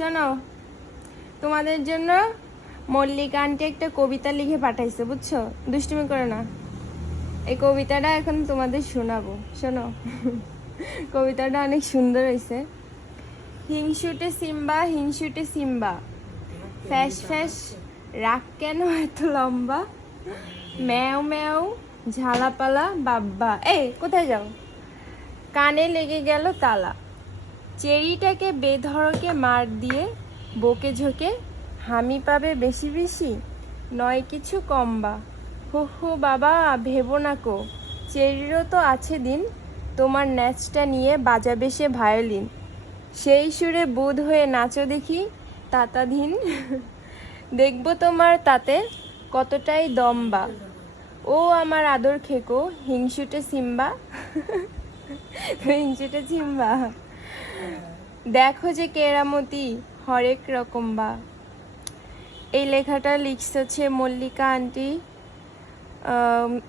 শোনো তোমাদের জন্য মল্লিকা আন্টি একটা কবিতা লিখে পাঠাইছে, বুঝছ? দুষ্টুমি করে না। এই কবিতাটা এখন তোমাদের শোনাবো, শোনো। কবিতাটা অনেক সুন্দর হয়েছে হিংসুটে সিম্বা হিংসুটে সিম্বা। ফ্যাস ফ্যাস, রাগ কেন এত লম্বা? ম্যাও ম্যাও, ঝালাপালা, বাব্বা। এই, কোথায় যাও? কানে লেগে গেল তালা। চেরিটাকে বেধড়কে মার দিয়ে বকে ঝোঁকে, হামি পাবে বেশি বেশি? নয় কিছু কমবা হো হো, বাবা, ভেবো না কো। চেরিরও তো আছে দিন, তোমার ন্যাচটা নিয়ে বাজাবে সে ভায়োলিন। সেই সুরে বোধ হয়ে নাচো দেখি তাতাধীন দেখব তোমার তাতে কতটাই দম্বা ও আমার আদর খেকো, হিংসুটে সিম্বা। হিংসুটে সিম্বা। দেখো যে কেরামতি হরেক রকম বা। এই লেখাটা লিখছে হচ্ছে মল্লিকা আন্টি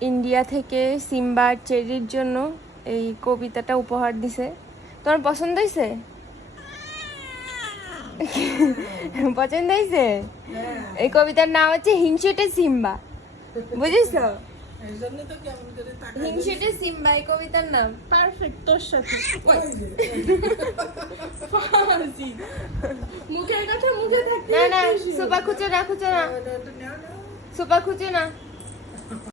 ইন্ডিয়া থেকে সিম্বা চেরির জন্য এই কবিতাটা উপহার দিছে। তোমার পছন্দ হয়েছে পছন্দ হয়েছে এই কবিতার নাম হচ্ছে হিংসুটে সিম্বা। বুঝেছ? এই তো হিংসুটে সিম্বা এই কবিতার নাম। পারফেক্ট তোর সাথে। মুখের কথা মুখে থাকতে না না সোফা খুঁজে না খুঁজে না। সোফা খুঁজে না।